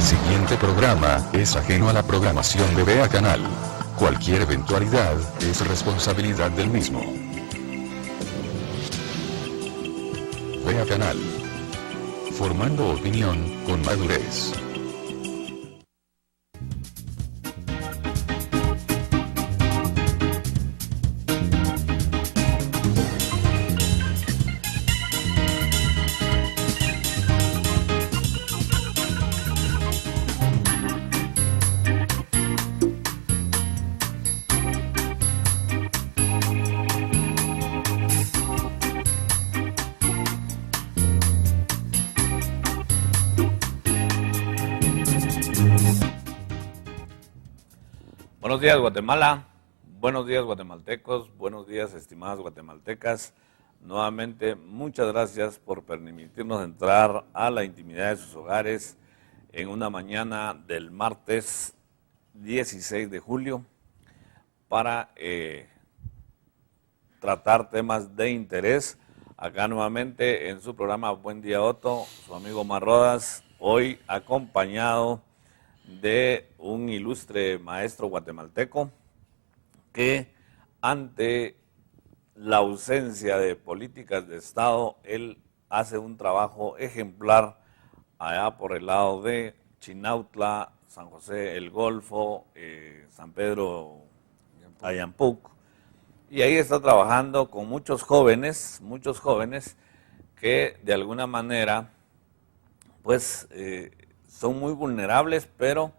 El siguiente programa es ajeno a la programación de Vea Canal. Cualquier eventualidad es responsabilidad del mismo. Vea Canal. Formando opinión con madurez. Buenos días, Guatemala. Buenos días, guatemaltecos. Buenos días, estimadas guatemaltecas. Nuevamente, muchas gracias por permitirnos entrar a la intimidad de sus hogares en una mañana del martes 16 de julio para tratar temas de interés. Acá nuevamente en su programa Buen Día Otto, su amigo Omar Rodas, hoy acompañado de un ilustre maestro guatemalteco que ante la ausencia de políticas de Estado, él hace un trabajo ejemplar allá por el lado de Chinautla, San José el Golfo, San Pedro Ayampuc, y ahí está trabajando con muchos jóvenes que de alguna manera pues son muy vulnerables, pero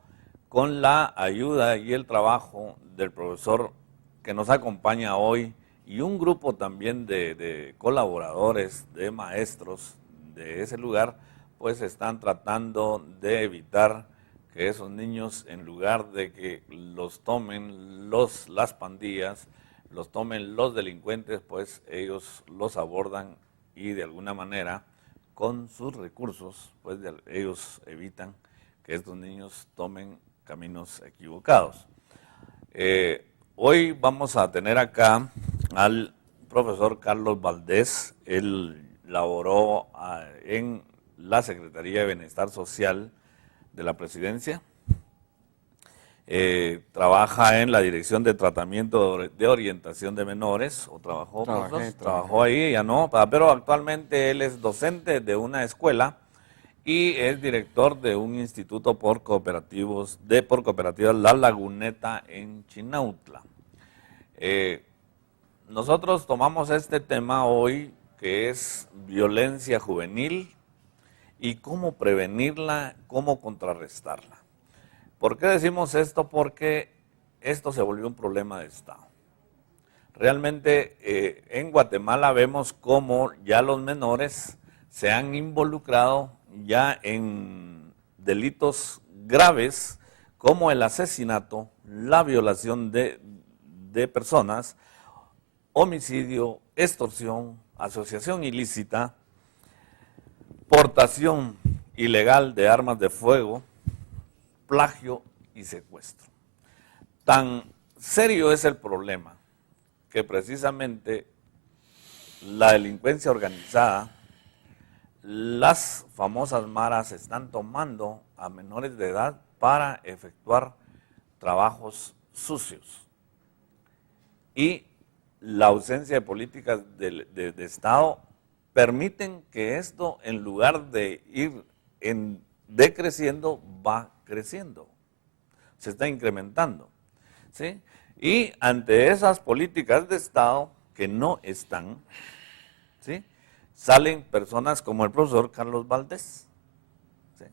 con la ayuda y el trabajo del profesor que nos acompaña hoy y un grupo también de colaboradores, de maestros de ese lugar, pues están tratando de evitar que esos niños, en lugar de que los tomen las pandillas, los tomen los delincuentes, pues ellos los abordan y de alguna manera con sus recursos, pues ellos evitan que estos niños tomen caminos equivocados. Hoy vamos a tener acá al profesor Carlos Valdés. Él laboró en la Secretaría de Bienestar Social de la Presidencia. Trabaja en la Dirección de Tratamiento de Orientación de Menores, o trabajó ahí, ya no, pero actualmente él es docente de una escuela y es director de un instituto por cooperativas La Laguneta en Chinautla. Nosotros tomamos este tema hoy, que es violencia juvenil y cómo prevenirla, cómo contrarrestarla. ¿Por qué decimos esto? Porque esto se volvió un problema de Estado. Realmente en Guatemala vemos cómo ya los menores se han involucrado ya en delitos graves como el asesinato, la violación de personas, homicidio, extorsión, asociación ilícita, portación ilegal de armas de fuego, plagio y secuestro. Tan serio es el problema que precisamente la delincuencia organizada, las famosas maras, están tomando a menores de edad para efectuar trabajos sucios. Y la ausencia de políticas de Estado permiten que esto, en lugar de ir decreciendo, va creciendo, se está incrementando, ¿sí? Y ante esas políticas de Estado que no están, ¿sí?, salen personas como el profesor Carlos Valdés, ¿sí?,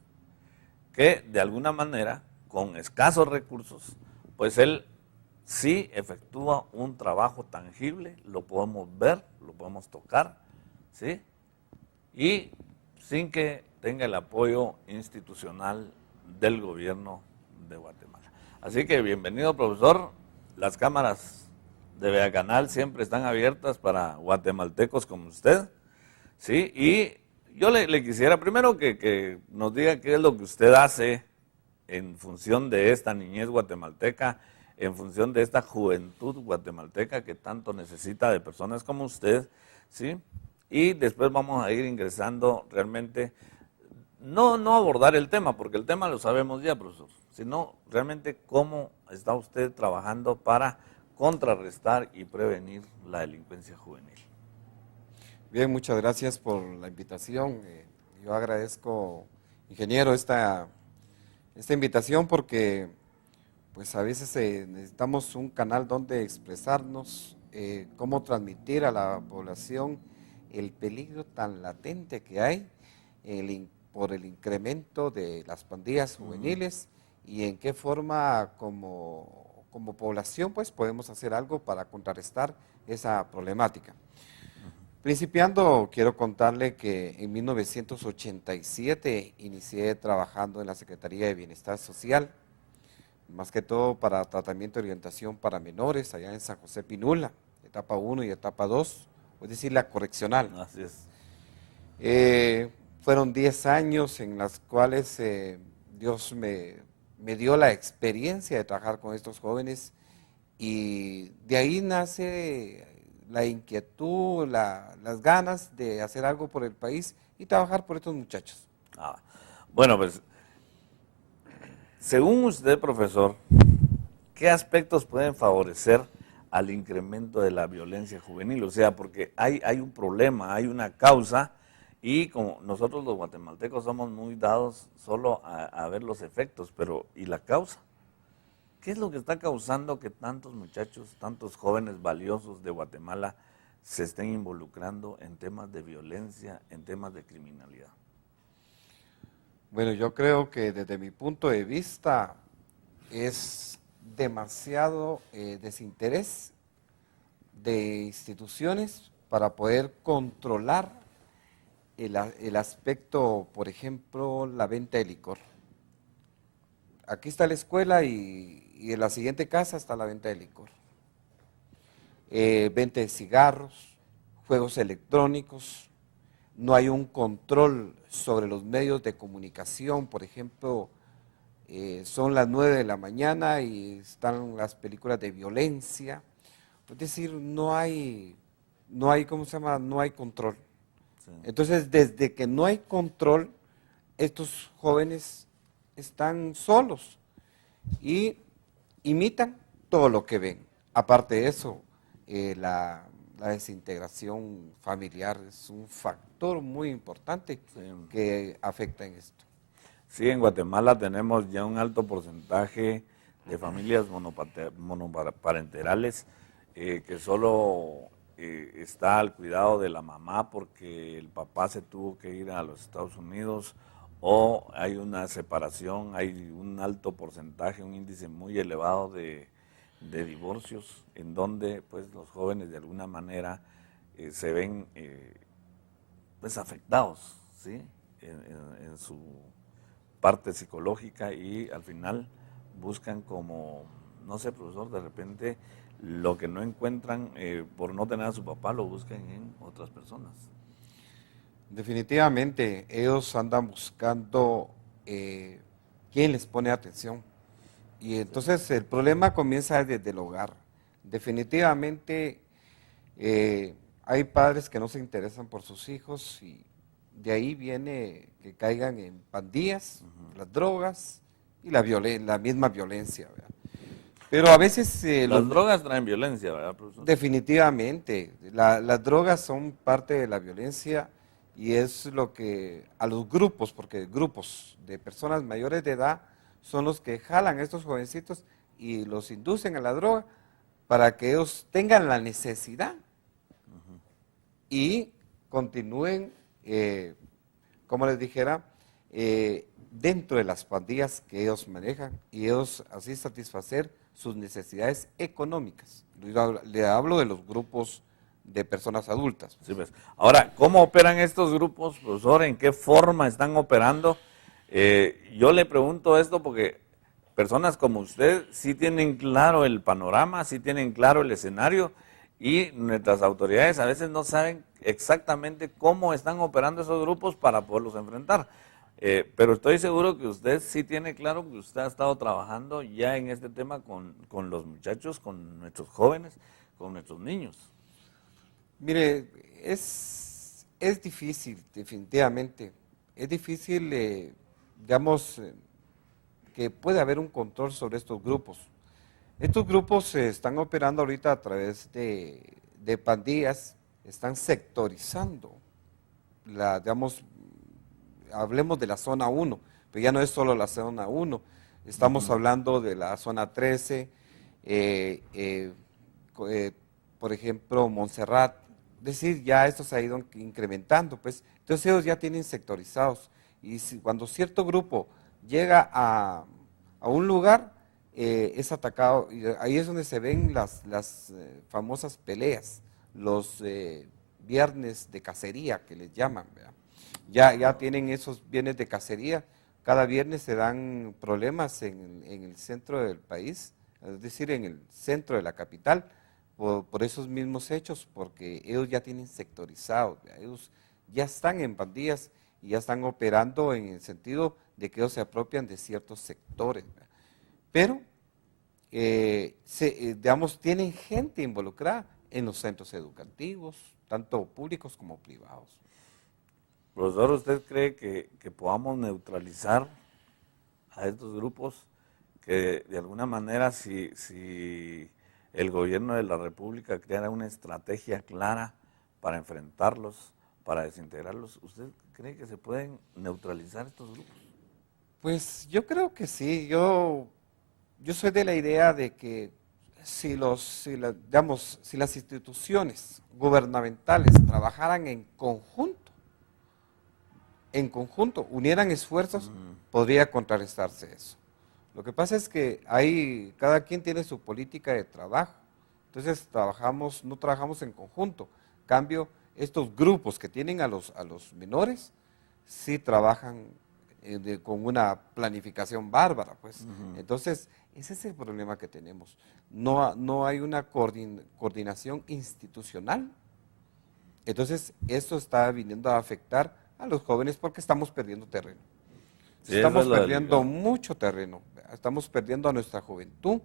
que de alguna manera, con escasos recursos, pues él sí efectúa un trabajo tangible, lo podemos ver, lo podemos tocar, ¿sí?, y sin que tenga el apoyo institucional del gobierno de Guatemala. Así que bienvenido, profesor. Las cámaras de Vea Canal siempre están abiertas para guatemaltecos como usted, ¿sí? Y yo le quisiera primero que nos diga qué es lo que usted hace en función de esta niñez guatemalteca, en función de esta juventud guatemalteca que tanto necesita de personas como usted, ¿sí? Y después vamos a ir ingresando realmente no abordar el tema, porque el tema lo sabemos ya, profesor, sino realmente cómo está usted trabajando para contrarrestar y prevenir la delincuencia juvenil. Bien, muchas gracias por la invitación. Yo agradezco, ingeniero, esta invitación porque pues a veces necesitamos un canal donde expresarnos, cómo transmitir a la población el peligro tan latente que hay por el incremento de las pandillas juveniles y en qué forma como población pues podemos hacer algo para contrarrestar esa problemática. Principiando, quiero contarle que en 1987 inicié trabajando en la Secretaría de Bienestar Social, más que todo para tratamiento y orientación para menores, allá en San José Pinula, etapa 1 y etapa 2, es decir, la correccional. Así es. Fueron 10 años en los cuales Dios me dio la experiencia de trabajar con estos jóvenes y de ahí nace la inquietud, las ganas de hacer algo por el país y trabajar por estos muchachos. Bueno, pues, según usted, profesor, ¿qué aspectos pueden favorecer al incremento de la violencia juvenil? O sea, porque hay un problema, hay una causa, y como nosotros los guatemaltecos somos muy dados solo a ver los efectos, pero ¿y la causa? ¿Qué es lo que está causando que tantos muchachos, tantos jóvenes valiosos de Guatemala se estén involucrando en temas de violencia, en temas de criminalidad? Bueno, yo creo que desde mi punto de vista es demasiado desinterés de instituciones para poder controlar el aspecto, por ejemplo, la venta de licor. Aquí está la escuela y en la siguiente casa está la venta de licor. Venta de cigarros, juegos electrónicos, no hay un control sobre los medios de comunicación, por ejemplo, son las 9 de la mañana y están las películas de violencia, es decir, no hay, ¿cómo se llama? No hay control. Sí. Entonces, desde que no hay control, estos jóvenes están solos y imitan todo lo que ven. Aparte de eso, la desintegración familiar es un factor muy importante que afecta en esto. Sí, en Guatemala tenemos ya un alto porcentaje de familias monoparenterales que solo está al cuidado de la mamá porque el papá se tuvo que ir a los Estados Unidos, o hay una separación, hay un alto porcentaje, un índice muy elevado de divorcios, en donde pues los jóvenes de alguna manera se ven pues afectados, ¿sí? en su parte psicológica, y al final buscan como, no sé, profesor, de repente lo que no encuentran por no tener a su papá lo buscan en otras personas. Definitivamente, ellos andan buscando quién les pone atención. Y entonces el problema comienza desde el hogar. Definitivamente hay padres que no se interesan por sus hijos y de ahí viene que caigan en pandillas, las drogas y la misma violencia, ¿verdad? Pero a veces... las drogas traen violencia, ¿verdad, profesor? Definitivamente, las drogas son parte de la violencia y es lo que a los grupos, porque grupos de personas mayores de edad son los que jalan a estos jovencitos y los inducen a la droga para que ellos tengan la necesidad y continúen, como les dijera, dentro de las pandillas que ellos manejan y ellos así satisfacer sus necesidades económicas. Le hablo de los grupos de personas adultas. Sí, pues. Ahora, ¿cómo operan estos grupos, profesor? ¿En qué forma están operando? Yo le pregunto esto porque personas como usted sí tienen claro el panorama, sí tienen claro el escenario, y nuestras autoridades a veces no saben exactamente cómo están operando esos grupos para poderlos enfrentar. Pero estoy seguro que usted sí tiene claro que usted ha estado trabajando ya en este tema con los muchachos, con nuestros jóvenes, con nuestros niños. Mire, es difícil, definitivamente. es difícil, digamos, que puede haber un control sobre estos grupos. Estos grupos se están operando ahorita a través de pandillas, están sectorizando, digamos, hablemos de la zona 1, pero ya no es solo la zona 1, estamos hablando de la zona 13, por ejemplo, Montserrat, es decir, ya esto se ha ido incrementando, pues, entonces ellos ya tienen sectorizados, y cuando cierto grupo llega a un lugar, es atacado, y ahí es donde se ven las famosas peleas, los viernes de cacería que les llaman, ¿verdad? Ya tienen esos viernes de cacería, cada viernes se dan problemas en el centro del país, es decir, en el centro de la capital, por esos mismos hechos, porque ellos ya tienen sectorizados, ¿verdad? Ellos ya están en pandillas y ya están operando en el sentido de que ellos se apropian de ciertos sectores, ¿verdad? Pero, digamos, tienen gente involucrada en los centros educativos, tanto públicos como privados. Profesor, ¿usted cree que podamos neutralizar a estos grupos que de alguna manera si el gobierno de la República creara una estrategia clara para enfrentarlos, para desintegrarlos, ¿usted cree que se pueden neutralizar estos grupos? Pues yo creo que sí, yo soy de la idea de que si las instituciones gubernamentales trabajaran en conjunto, unieran esfuerzos, podría contrarrestarse eso. Lo que pasa es que cada quien tiene su política de trabajo, entonces no trabajamos en conjunto. En cambio, estos grupos que tienen a los menores, sí trabajan con una planificación bárbara, pues. Entonces, ese es el problema que tenemos. No hay una coordinación institucional. Entonces, esto está viniendo a afectar a los jóvenes porque estamos perdiendo terreno. Sí, estamos eso es perdiendo mucho terreno, estamos perdiendo a nuestra juventud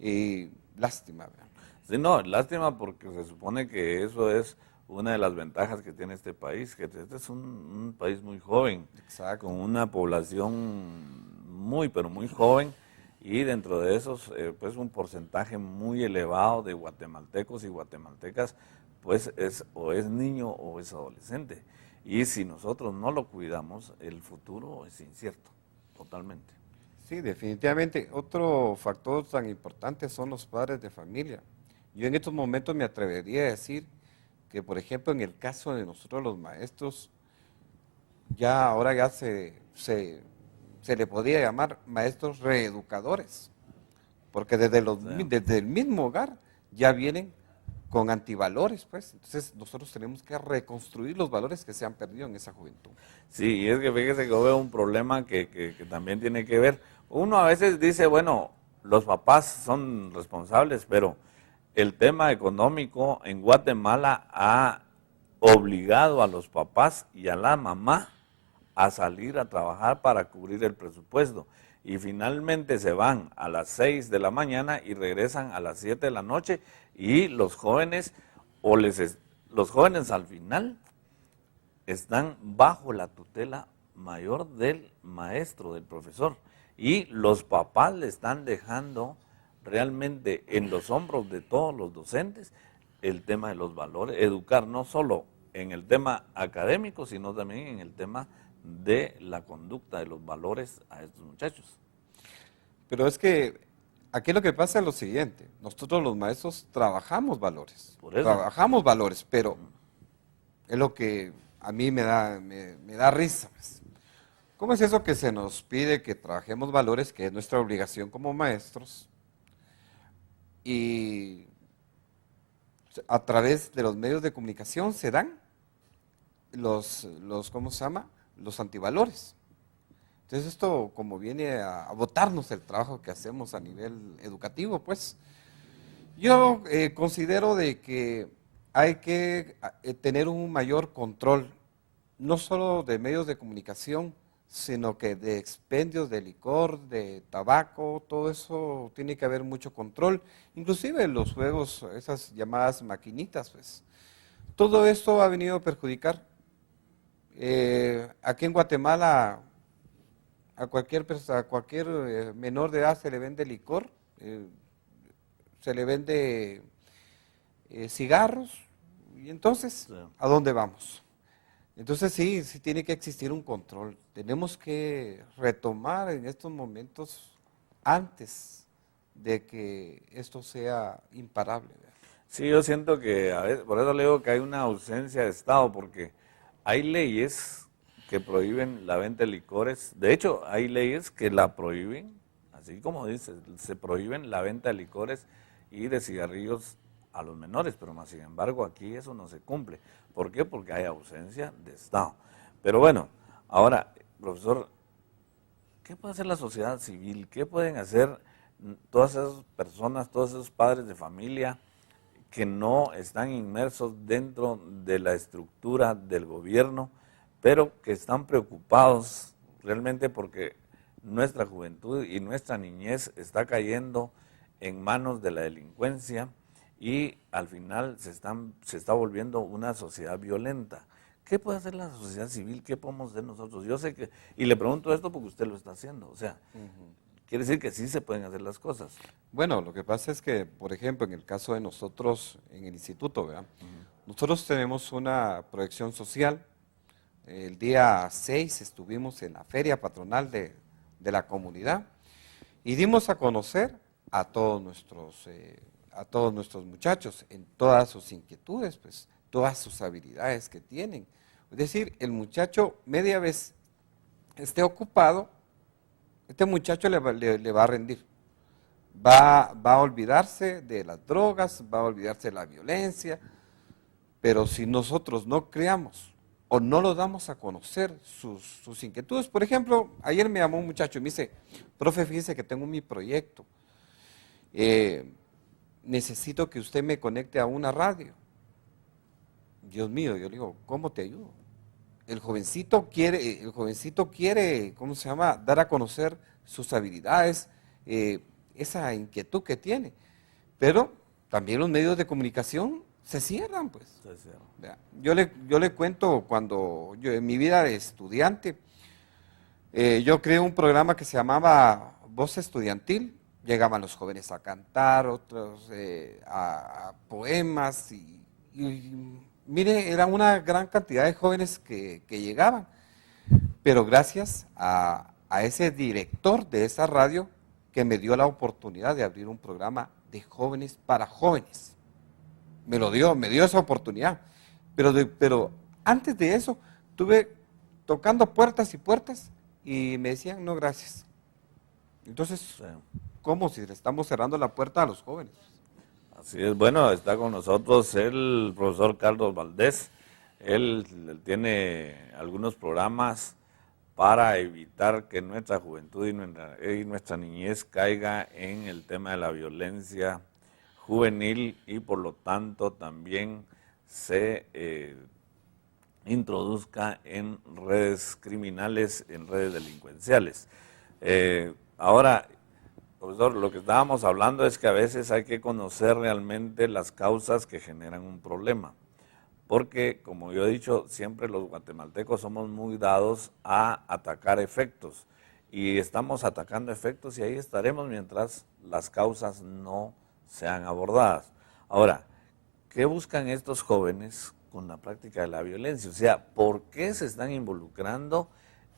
y lástima, ¿verdad? Sí, no, lástima porque se supone que eso es una de las ventajas que tiene este país, que este es un país muy joven, Exacto. con una población muy, pero muy joven, y dentro de esos, pues un porcentaje muy elevado de guatemaltecos y guatemaltecas, pues o es niño o es adolescente. Y si nosotros no lo cuidamos, el futuro es incierto, totalmente. Sí, definitivamente. Otro factor tan importante son los padres de familia. Yo en estos momentos me atrevería a decir que, por ejemplo, en el caso de nosotros los maestros, ahora ya se le podría llamar maestros reeducadores, porque desde el mismo hogar ya vienen con antivalores, pues. Entonces nosotros tenemos que reconstruir los valores que se han perdido en esa juventud. Sí, y es que fíjese que yo veo un problema que también tiene que ver. Uno a veces dice, bueno, los papás son responsables, pero el tema económico en Guatemala ha obligado a los papás y a la mamá a salir a trabajar para cubrir el presupuesto. Y finalmente se van a las 6 de la mañana y regresan a las 7 de la noche y los jóvenes, los jóvenes al final están bajo la tutela mayor del maestro, del profesor. Y los papás le están dejando realmente en los hombros de todos los docentes el tema de los valores, educar no solo en el tema académico, sino también en el tema de la conducta, de los valores a estos muchachos. Pero es que aquí lo que pasa es lo siguiente, nosotros los maestros trabajamos valores, pero es lo que a mí me da risa, pues. ¿Cómo es eso que se nos pide que trabajemos valores, que es nuestra obligación como maestros, y a través de los medios de comunicación se dan ¿cómo se llama? Los antivalores? Entonces esto como viene a botarnos el trabajo que hacemos a nivel educativo, pues. Yo considero de que hay que tener un mayor control, no solo de medios de comunicación, sino que de expendios de licor, de tabaco, todo eso tiene que haber mucho control, inclusive los juegos, esas llamadas maquinitas, pues. Todo esto ha venido a perjudicar Aquí en Guatemala a cualquier menor de edad se le vende licor, se le vende cigarros, y entonces, Sí. ¿a dónde vamos? Entonces sí, sí tiene que existir un control. Tenemos que retomar en estos momentos antes de que esto sea imparable, ¿verdad? Sí, yo siento que a veces, por eso le digo que hay una ausencia de Estado, porque hay leyes que prohíben la venta de licores. De hecho, hay leyes que la prohíben, así como dice, se prohíben la venta de licores y de cigarrillos a los menores, pero más sin embargo aquí eso no se cumple. ¿Por qué? Porque hay ausencia de Estado. Pero bueno, ahora, profesor, ¿qué puede hacer la sociedad civil? ¿Qué pueden hacer todas esas personas, todos esos padres de familia que no están inmersos dentro de la estructura del gobierno, pero que están preocupados realmente porque nuestra juventud y nuestra niñez está cayendo en manos de la delincuencia y al final se está volviendo una sociedad violenta? ¿Qué puede hacer la sociedad civil? ¿Qué podemos hacer nosotros? Yo sé que, y le pregunto esto porque usted lo está haciendo, o sea, quiere decir que sí se pueden hacer las cosas. Bueno, lo que pasa es que, por ejemplo, en el caso de nosotros en el instituto, ¿verdad? Nosotros tenemos una proyección social. El día 6 estuvimos en la feria patronal de la comunidad y dimos a conocer a todos nuestros muchachos en todas sus inquietudes, pues todas sus habilidades que tienen. Es decir, el muchacho media vez esté ocupado, este muchacho le va a rendir. Va a olvidarse de las drogas, va a olvidarse de la violencia, pero si nosotros no creamos o no lo damos a conocer sus inquietudes, por ejemplo, ayer me llamó un muchacho y me dice, profe, fíjese que tengo mi proyecto, necesito que usted me conecte a una radio. Dios mío, yo le digo, ¿cómo te ayudo? El jovencito quiere, ¿cómo se llama?, dar a conocer sus habilidades, esa inquietud que tiene. Pero también los medios de comunicación se cierran, pues. Vea, yo le cuento cuando yo en mi vida de estudiante, yo creé un programa que se llamaba Voz Estudiantil. Llegaban los jóvenes a cantar, otros a poemas y mire, era una gran cantidad de jóvenes que llegaban. Pero gracias a ese director de esa radio que me dio la oportunidad de abrir un programa de jóvenes para jóvenes. Me dio esa oportunidad. Pero antes de eso, estuve tocando puertas y puertas y me decían, no, gracias. Entonces, Sí. ¿cómo si le estamos cerrando la puerta a los jóvenes? Así es, bueno, está con nosotros el profesor Carlos Valdés. Él tiene algunos programas para evitar que nuestra juventud y nuestra niñez caiga en el tema de la violencia juvenil y por lo tanto también se introduzca en redes criminales, en redes delincuenciales. Ahora, profesor, lo que estábamos hablando es que a veces hay que conocer realmente las causas que generan un problema. Porque, como yo he dicho, siempre los guatemaltecos somos muy dados a atacar efectos. Y estamos atacando efectos y ahí estaremos mientras las causas no sean abordadas. Ahora, ¿qué buscan estos jóvenes con la práctica de la violencia? O sea, ¿por qué se están involucrando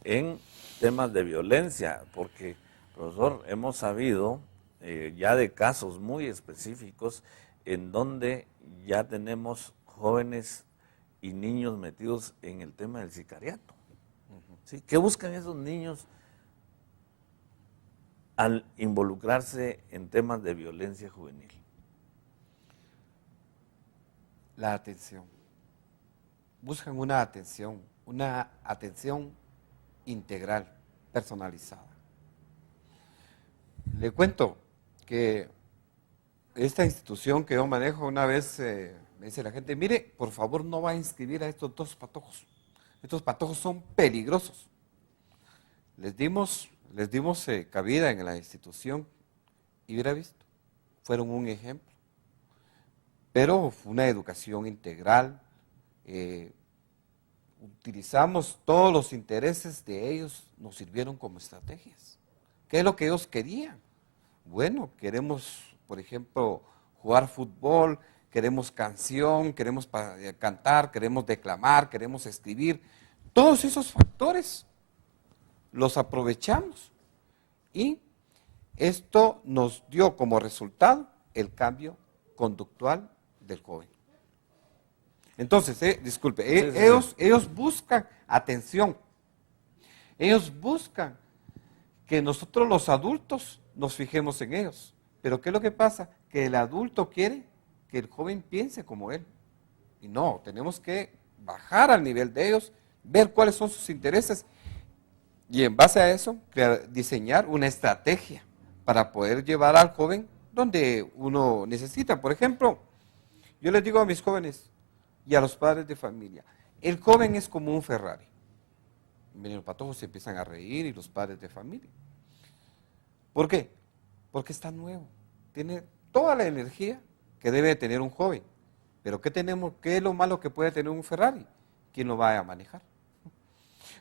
en temas de violencia? Porque, profesor, hemos sabido ya de casos muy específicos en donde ya tenemos jóvenes y niños metidos en el tema del sicariato. ¿Sí? ¿Qué buscan esos niños al involucrarse en temas de violencia juvenil? La atención. Buscan una atención integral, personalizada. Le cuento que esta institución que yo manejo una vez me dice la gente, mire, por favor no va a inscribir a estos dos patojos. Estos patojos son peligrosos. Les dimos cabida en la institución y hubiera visto, fueron un ejemplo. Pero fue una educación integral, utilizamos todos los intereses de ellos, nos sirvieron como estrategias. ¿Qué es lo que ellos querían? Bueno, queremos, por ejemplo, jugar fútbol, queremos canción, queremos cantar, queremos declamar, queremos escribir. Todos esos factores los aprovechamos y esto nos dio como resultado el cambio conductual del joven. Entonces, disculpe, ellos buscan atención, ellos buscan que nosotros los adultos nos fijemos en ellos. Pero ¿qué es lo que pasa? Que el adulto quiere que el joven piense como él. Y no, tenemos que bajar al nivel de ellos, ver cuáles son sus intereses y en base a eso diseñar una estrategia para poder llevar al joven donde uno necesita. Por ejemplo, yo les digo a mis jóvenes y a los padres de familia, el joven es como un Ferrari. Miren, los patojos se empiezan a reír y los padres de familia. ¿Por qué? Porque está nuevo, tiene toda la energía que debe tener un joven. Pero ¿qué es lo malo que puede tener un Ferrari? ¿Quién lo va a manejar?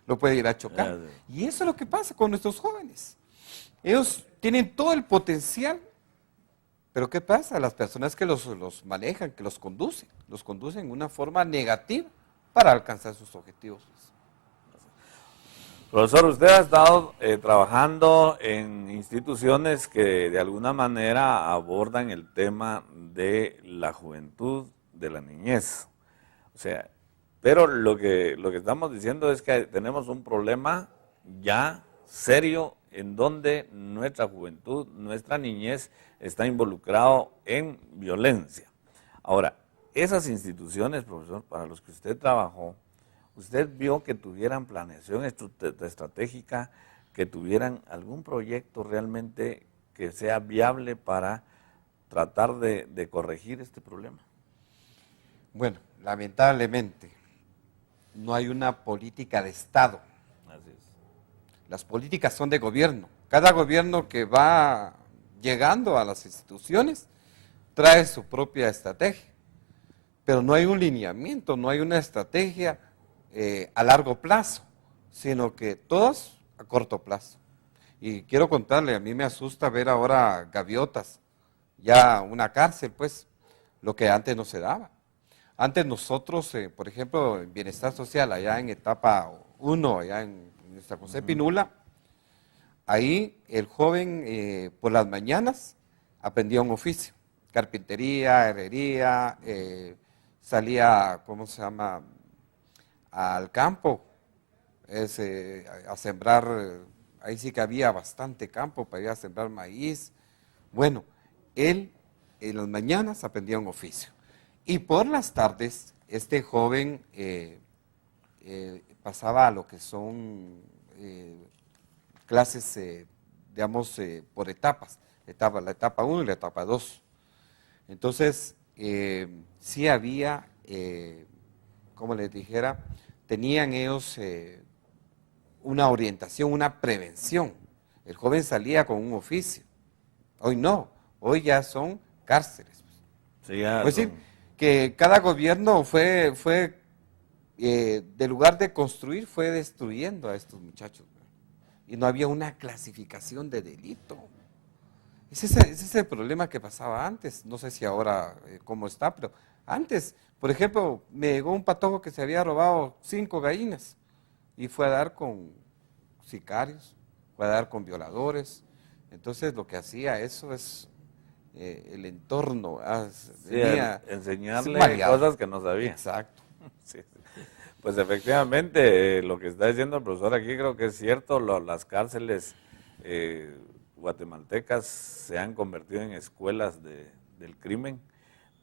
Lo puede ir a chocar. Y eso es lo que pasa con nuestros jóvenes. Ellos tienen todo el potencial, pero ¿qué pasa? Las personas que los manejan, que los conducen de una forma negativa para alcanzar sus objetivos. Profesor, usted ha estado trabajando en instituciones que de alguna manera abordan el tema de la juventud, de la niñez. O sea, pero lo que estamos diciendo es que tenemos un problema ya serio en donde nuestra juventud, nuestra niñez está involucrado en violencia. Ahora, esas instituciones, profesor, para los que usted trabajó, ¿usted vio que tuvieran planeación estratégica, que tuvieran algún proyecto realmente que sea viable para tratar de corregir este problema? Bueno, lamentablemente, no hay una política de Estado. Así es. Las políticas son de gobierno. Cada gobierno que va llegando a las instituciones trae su propia estrategia. Pero no hay un lineamiento, no hay una estrategia a largo plazo, sino que todos a corto plazo. Y quiero contarle, a mí me asusta ver ahora gaviotas, ya una cárcel, pues, lo que antes no se daba. Antes nosotros, por ejemplo, en Bienestar Social, allá en etapa 1, allá en San José Pinula, ahí el joven por las mañanas aprendía un oficio, carpintería, herrería, salía, ¿cómo se llama?, al campo, a sembrar, ahí sí que había bastante campo para ir a sembrar maíz. Bueno, él en las mañanas aprendía un oficio. Y por las tardes, este joven pasaba a lo que son clases, digamos, por etapas, la etapa 1 y la etapa 2. Entonces, sí había, como les dijera, tenían ellos una orientación, una prevención. El joven salía con un oficio. Hoy no, hoy ya son cárceles. Sí, ya es decir, que cada gobierno fue de lugar de construir, fue destruyendo a estos muchachos. Y no había una clasificación de delito. Ese es el problema que pasaba antes. No sé si ahora cómo está, pero antes, por ejemplo, me llegó un patojo que se había robado 5 gallinas y fue a dar con sicarios, fue a dar con violadores. Entonces, lo que hacía eso es el entorno. Enseñarle cosas que no sabía. Exacto. Sí. Pues efectivamente, lo que está diciendo el profesor aquí creo que es cierto. Las cárceles guatemaltecas se han convertido en escuelas del crimen,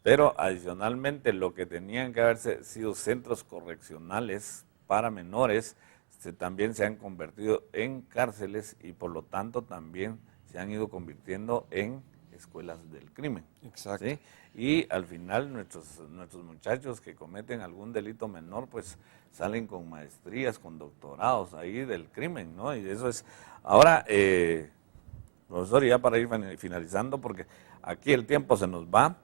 pero adicionalmente lo que tenían que haber sido centros correccionales para menores, también se han convertido en cárceles y por lo tanto también se han ido convirtiendo en escuelas del crimen. Exacto. ¿Sí? Y al final nuestros muchachos que cometen algún delito menor, pues salen con maestrías, con doctorados ahí del crimen, ¿no? Y eso es. Ahora, profesor, ya para ir finalizando, porque aquí el tiempo se nos va,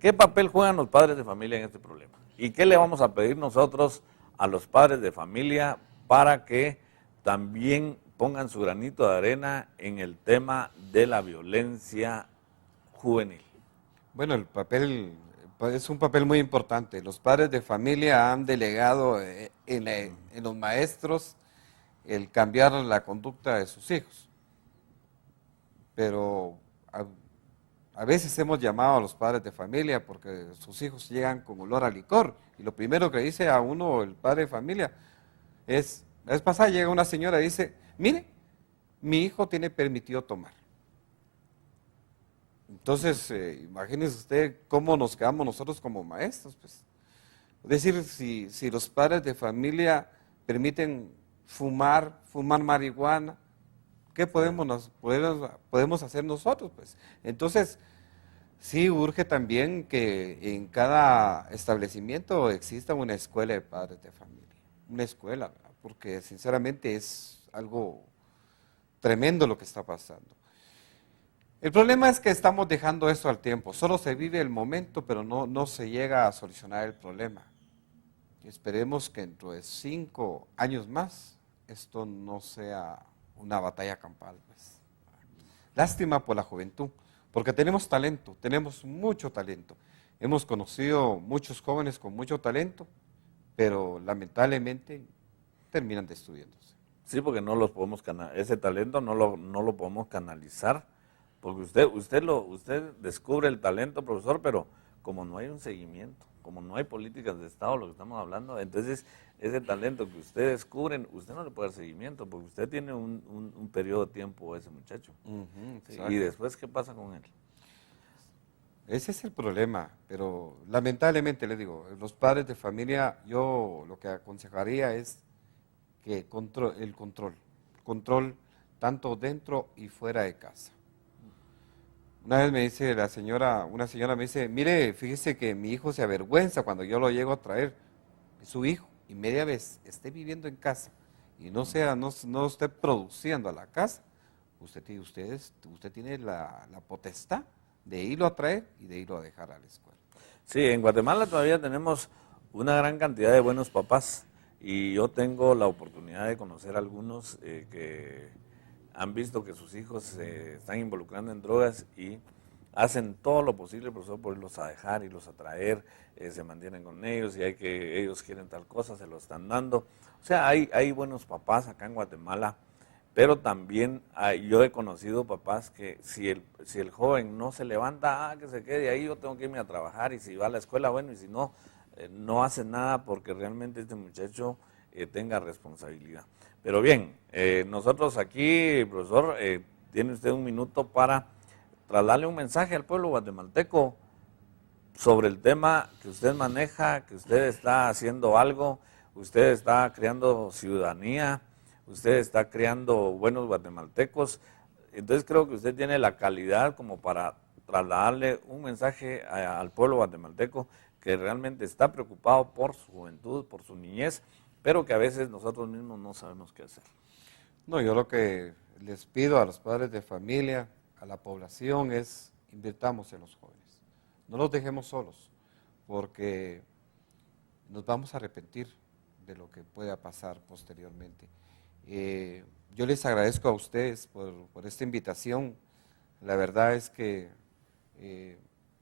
¿qué papel juegan los padres de familia en este problema? ¿Y qué le vamos a pedir nosotros a los padres de familia para que también pongan su granito de arena en el tema de la violencia juvenil. Bueno, el papel es un papel muy importante. Los padres de familia han delegado en los maestros el cambiar la conducta de sus hijos. Pero a veces hemos llamado a los padres de familia porque sus hijos llegan con olor a licor. Y lo primero que dice a uno el padre de familia es, la vez pasada llega una señora y dice, mire, mi hijo tiene permitido tomar. Entonces, imagínese usted cómo nos quedamos nosotros como maestros. Pues. Es decir, si los padres de familia permiten fumar marihuana, ¿qué podemos hacer nosotros? Pues? Entonces, sí urge también que en cada establecimiento exista una escuela de padres de familia. Una escuela, ¿verdad? Porque sinceramente es algo tremendo lo que está pasando. El problema es que estamos dejando esto al tiempo, solo se vive el momento, pero no se llega a solucionar el problema. Esperemos que dentro de 5 años más esto no sea una batalla campal. Pues. Lástima por la juventud, porque tenemos talento, tenemos mucho talento. Hemos conocido muchos jóvenes con mucho talento, pero lamentablemente terminan destruyéndose. Sí, porque no los podemos ese talento no lo podemos canalizar. Porque usted descubre el talento, profesor, pero como no hay un seguimiento, como no hay políticas de Estado, lo que estamos hablando, entonces ese talento que usted descubre, usted no le puede dar seguimiento, porque usted tiene un periodo de tiempo ese muchacho. Sí, y después, ¿qué pasa con él? Ese es el problema, pero lamentablemente le digo, los padres de familia, yo lo que aconsejaría es que el control tanto dentro y fuera de casa. Una vez me dice una señora me dice, mire, fíjese que mi hijo se avergüenza cuando yo lo llego a traer, es su hijo, y media vez esté viviendo en casa y no esté produciendo a la casa, usted tiene la potestad de irlo a traer y de irlo a dejar a la escuela. Sí, en Guatemala todavía tenemos una gran cantidad de buenos papás y yo tengo la oportunidad de conocer a algunos que han visto que sus hijos se están involucrando en drogas y hacen todo lo posible, profesor, por irlos a dejar, irlos a traer, se mantienen con ellos y ellos quieren tal cosa, se lo están dando. O sea, hay buenos papás acá en Guatemala, pero también yo he conocido papás que si el joven no se levanta, que se quede ahí, yo tengo que irme a trabajar, y si va a la escuela, bueno, y si no, no hace nada porque realmente este muchacho tenga responsabilidad. Pero bien, nosotros aquí, profesor, tiene usted un minuto para trasladarle un mensaje al pueblo guatemalteco sobre el tema que usted maneja, que usted está haciendo algo, usted está creando ciudadanía, usted está creando buenos guatemaltecos. Entonces creo que usted tiene la calidad como para trasladarle un mensaje al pueblo guatemalteco que realmente está preocupado por su juventud, por su niñez, pero que a veces nosotros mismos no sabemos qué hacer. No, yo lo que les pido a los padres de familia, a la población, es invirtamos en los jóvenes. No los dejemos solos, porque nos vamos a arrepentir de lo que pueda pasar posteriormente. Yo les agradezco a ustedes por esta invitación. La verdad es que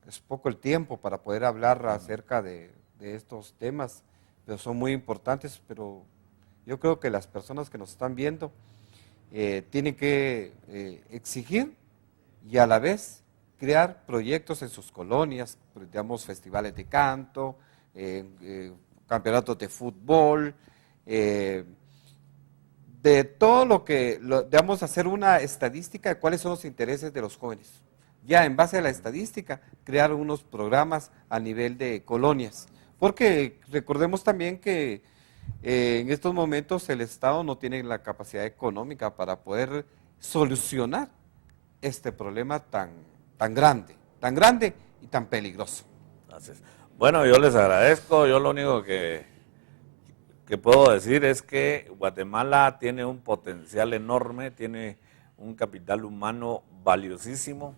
es poco el tiempo para poder hablar acerca de estos temas, pero son muy importantes, pero yo creo que las personas que nos están viendo tienen que exigir y a la vez crear proyectos en sus colonias, digamos festivales de canto, campeonatos de fútbol, de todo lo que, digamos, hacer una estadística de cuáles son los intereses de los jóvenes. Ya en base a la estadística, crear unos programas a nivel de colonias. Porque recordemos también que en estos momentos el Estado no tiene la capacidad económica para poder solucionar este problema tan grande y tan peligroso. Gracias. Bueno, yo les agradezco. Yo lo único que puedo decir es que Guatemala tiene un potencial enorme, tiene un capital humano valiosísimo.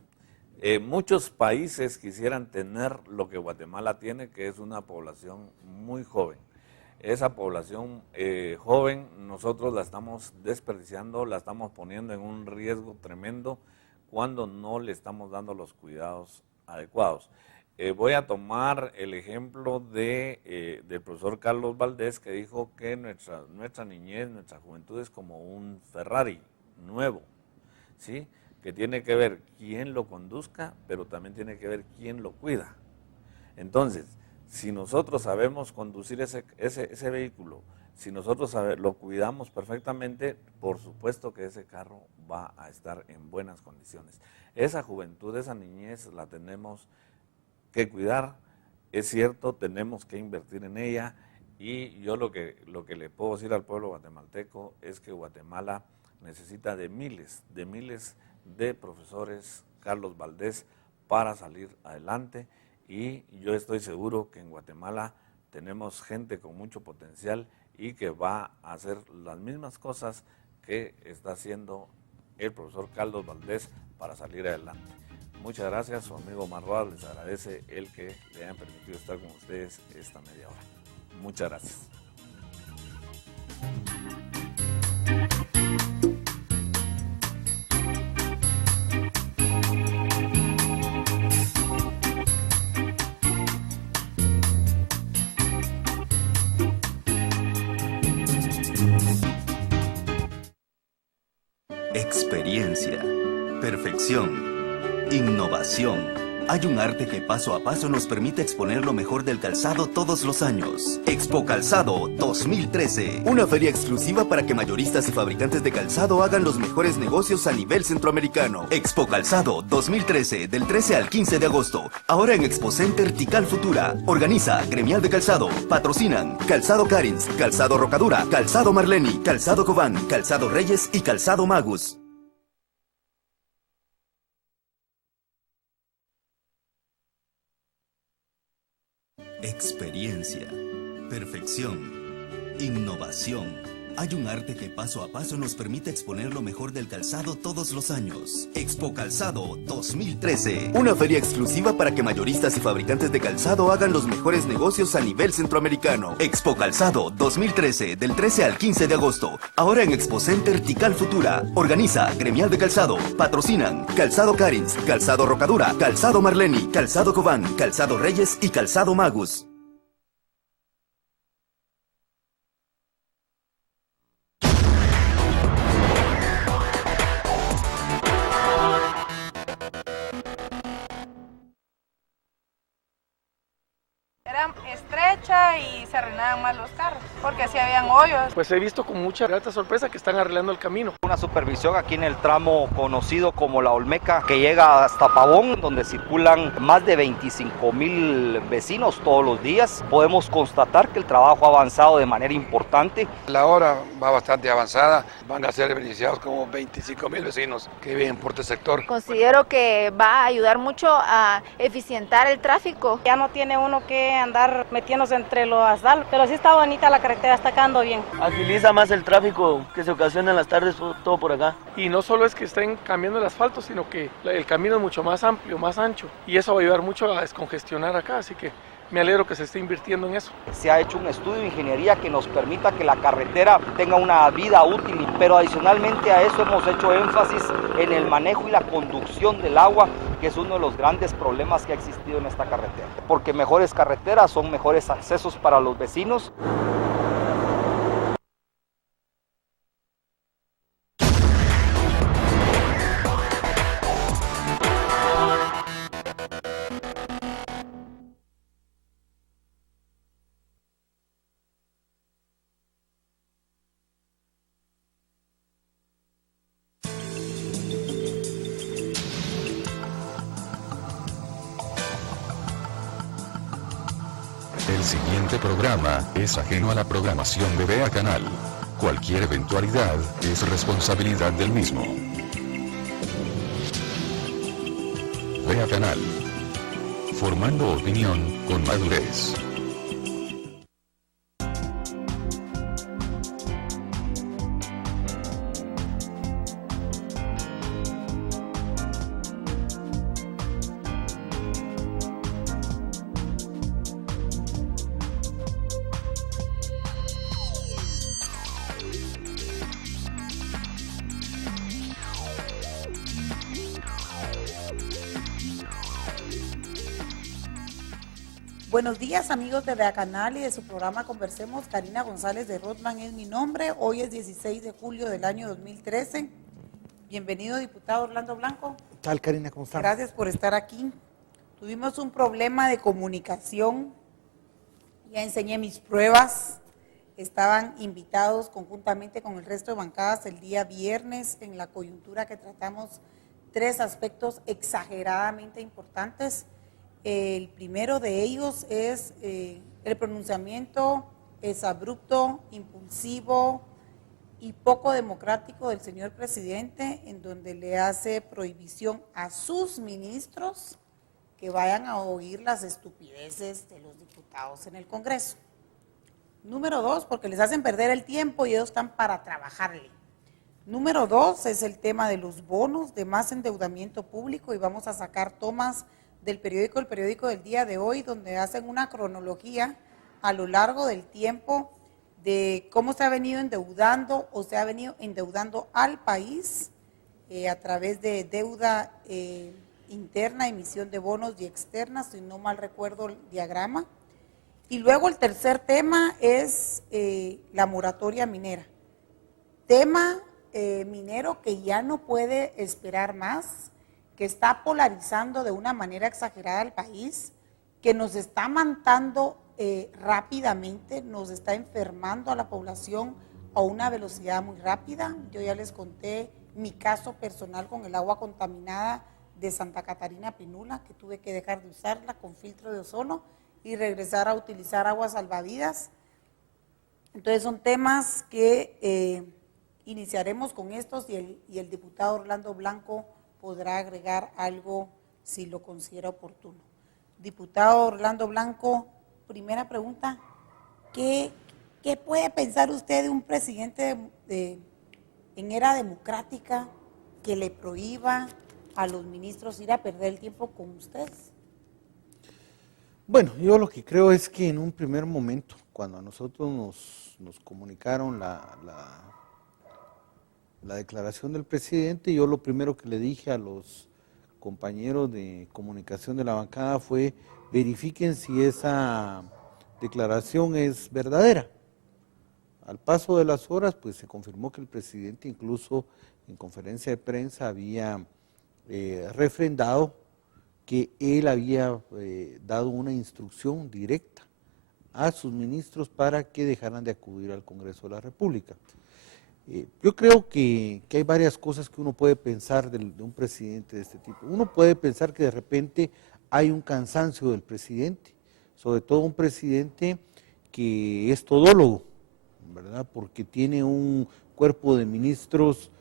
Muchos países quisieran tener lo que Guatemala tiene, que es una población muy joven. esa población joven nosotros la estamos desperdiciando, la estamos poniendo en un riesgo tremendo cuando no le estamos dando los cuidados adecuados. Voy a tomar el ejemplo del profesor Carlos Valdés, que dijo que nuestra niñez, nuestra juventud es como un Ferrari nuevo, ¿sí? Que tiene que ver quién lo conduzca, pero también tiene que ver quién lo cuida. Entonces, si nosotros sabemos conducir ese vehículo, si nosotros lo cuidamos perfectamente, por supuesto que ese carro va a estar en buenas condiciones. Esa juventud, esa niñez la tenemos que cuidar, es cierto, tenemos que invertir en ella, y yo lo que le puedo decir al pueblo guatemalteco es que Guatemala necesita de miles de profesores Carlos Valdés para salir adelante, y yo estoy seguro que en Guatemala tenemos gente con mucho potencial y que va a hacer las mismas cosas que está haciendo el profesor Carlos Valdés para salir adelante. Muchas gracias, su amigo Marroa les agradece el que le hayan permitido estar con ustedes esta media hora. Muchas gracias. Experiencia, perfección, innovación. Hay un arte que paso a paso nos permite exponer lo mejor del calzado todos los años. Expo Calzado 2013. Una feria exclusiva para que mayoristas y fabricantes de calzado hagan los mejores negocios a nivel centroamericano. Expo Calzado 2013, del 13 al 15 de agosto. Ahora en Expo Center Tikal Futura. Organiza Gremial de Calzado. Patrocinan Calzado Carins, Calzado Rocadura, Calzado Marleni, Calzado Cobán, Calzado Reyes y Calzado Magus. Experiencia, perfección, innovación. Hay un arte que paso a paso nos permite exponer lo mejor del calzado todos los años. Expo Calzado 2013. Una feria exclusiva para que mayoristas y fabricantes de calzado hagan los mejores negocios a nivel centroamericano. Expo Calzado 2013, del 13 al 15 de agosto. Ahora en Expo Center Tikal Futura. Organiza Gremial de Calzado. Patrocinan Calzado Carins, Calzado Rocadura, Calzado Marleni, Calzado Cobán, Calzado Reyes y Calzado Magus. Era estrecha y se arruinaban más los carros, porque así habían hoyos. Pues he visto con mucha grata sorpresa que están arreglando el camino. Una supervisión aquí en el tramo conocido como La Olmeca, que llega hasta Pavón, donde circulan más de 25,000 vecinos todos los días. Podemos constatar que el trabajo ha avanzado de manera importante. La obra va bastante avanzada, van a ser beneficiados como 25,000 vecinos que viven por este sector. Considero que va a ayudar mucho a eficientar el tráfico. Ya no tiene uno que andar metiéndose entre los asfaltos, pero sí está bonita la carretera, está quedando bien. Agiliza más el tráfico que se ocasiona en las tardes, todo por acá. Y no solo es que estén cambiando el asfalto, sino que el camino es mucho más amplio, más ancho, y eso va a ayudar mucho a descongestionar acá, así que me alegro que se esté invirtiendo en eso. Se ha hecho un estudio de ingeniería que nos permita que la carretera tenga una vida útil, pero adicionalmente a eso hemos hecho énfasis en el manejo y la conducción del agua, que es uno de los grandes problemas que ha existido en esta carretera. Porque mejores carreteras son mejores accesos para los vecinos. El siguiente programa es ajeno a la programación de VEA Canal. Cualquier eventualidad es responsabilidad del mismo. VEA Canal. Formando opinión con madurez. Buenos días, amigos de Vea Canal y de su programa Conversemos. Karina González de Rothman es mi nombre. Hoy es 16 de julio del año 2013. Bienvenido, diputado Orlando Blanco. ¿Qué tal, Karina? ¿Cómo estás? Gracias por estar aquí. Tuvimos un problema de comunicación. Ya enseñé mis pruebas. Estaban invitados conjuntamente con el resto de bancadas el día viernes en la coyuntura que tratamos 3 aspectos exageradamente importantes. El primero de ellos es el pronunciamiento exabrupto, impulsivo y poco democrático del señor presidente, en donde le hace prohibición a sus ministros que vayan a oír las estupideces de los diputados en el Congreso. Número 2, porque les hacen perder el tiempo y ellos están para trabajarle. Número 2 es el tema de los bonos de más endeudamiento público y vamos a sacar tomas del periódico, el periódico del día de hoy, donde hacen una cronología a lo largo del tiempo de cómo se ha venido endeudando o se ha venido endeudando al país a través de deuda interna, emisión de bonos y externa, si no mal recuerdo el diagrama. Y luego el tercer tema es la moratoria minera. Tema minero que ya no puede esperar más, que está polarizando de una manera exagerada al país, que nos está matando rápidamente, nos está enfermando a la población a una velocidad muy rápida. Yo ya les conté mi caso personal con el agua contaminada de Santa Catarina Pinula, que tuve que dejar de usarla con filtro de ozono y regresar a utilizar aguas salvavidas. Entonces son temas que iniciaremos con estos y el diputado Orlando Blanco podrá agregar algo si lo considera oportuno. Diputado Orlando Blanco, primera pregunta, ¿qué puede pensar usted de un presidente en era democrática que le prohíba a los ministros ir a perder el tiempo con ustedes? Bueno, yo lo que creo es que en un primer momento, cuando a nosotros nos comunicaron la declaración del presidente, yo lo primero que le dije a los compañeros de comunicación de la bancada fue: verifiquen si esa declaración es verdadera. Al paso de las horas, pues se confirmó que el presidente incluso en conferencia de prensa había refrendado que él había dado una instrucción directa a sus ministros para que dejaran de acudir al Congreso de la República. Yo creo que hay varias cosas que uno puede pensar de un presidente de este tipo. Uno puede pensar que de repente hay un cansancio del presidente, sobre todo un presidente que es todólogo, ¿verdad? Porque tiene un cuerpo de ministros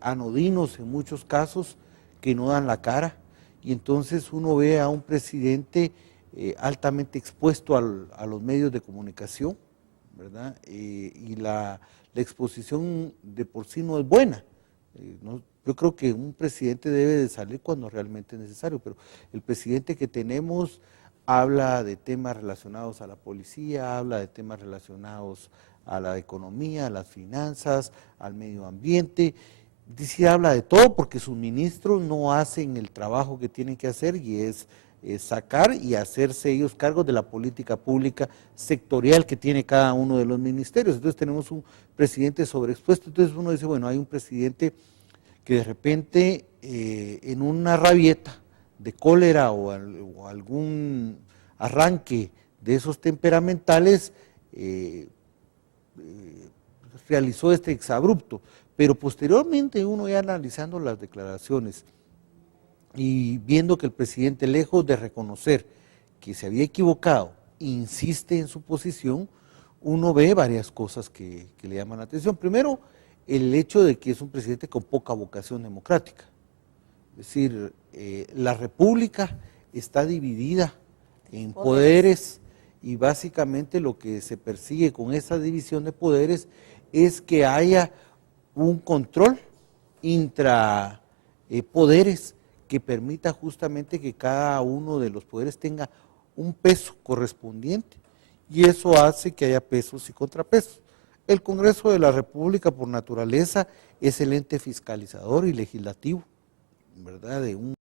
anodinos en muchos casos que no dan la cara, y entonces uno ve a un presidente altamente expuesto a los medios de comunicación, ¿verdad? Y la exposición de por sí no es buena. Yo creo que un presidente debe de salir cuando realmente es necesario, pero el presidente que tenemos habla de temas relacionados a la policía, habla de temas relacionados a la economía, a las finanzas, al medio ambiente. Dice, habla de todo porque sus ministros no hacen el trabajo que tienen que hacer, y es sacar y hacerse ellos cargo de la política pública sectorial que tiene cada uno de los ministerios. Entonces tenemos un presidente sobreexpuesto. Entonces uno dice, bueno, hay un presidente que de repente en una rabieta de cólera o algún arranque de esos temperamentales realizó este exabrupto, pero posteriormente uno ya analizando las declaraciones y viendo que el presidente, lejos de reconocer que se había equivocado, insiste en su posición, uno ve varias cosas que le llaman la atención. Primero, el hecho de que es un presidente con poca vocación democrática. Es decir, la República está dividida en poderes, y básicamente lo que se persigue con esa división de poderes es que haya un control intra poderes que permita justamente que cada uno de los poderes tenga un peso correspondiente, y eso hace que haya pesos y contrapesos. El Congreso de la República, por naturaleza, es el ente fiscalizador y legislativo, ¿verdad?, de un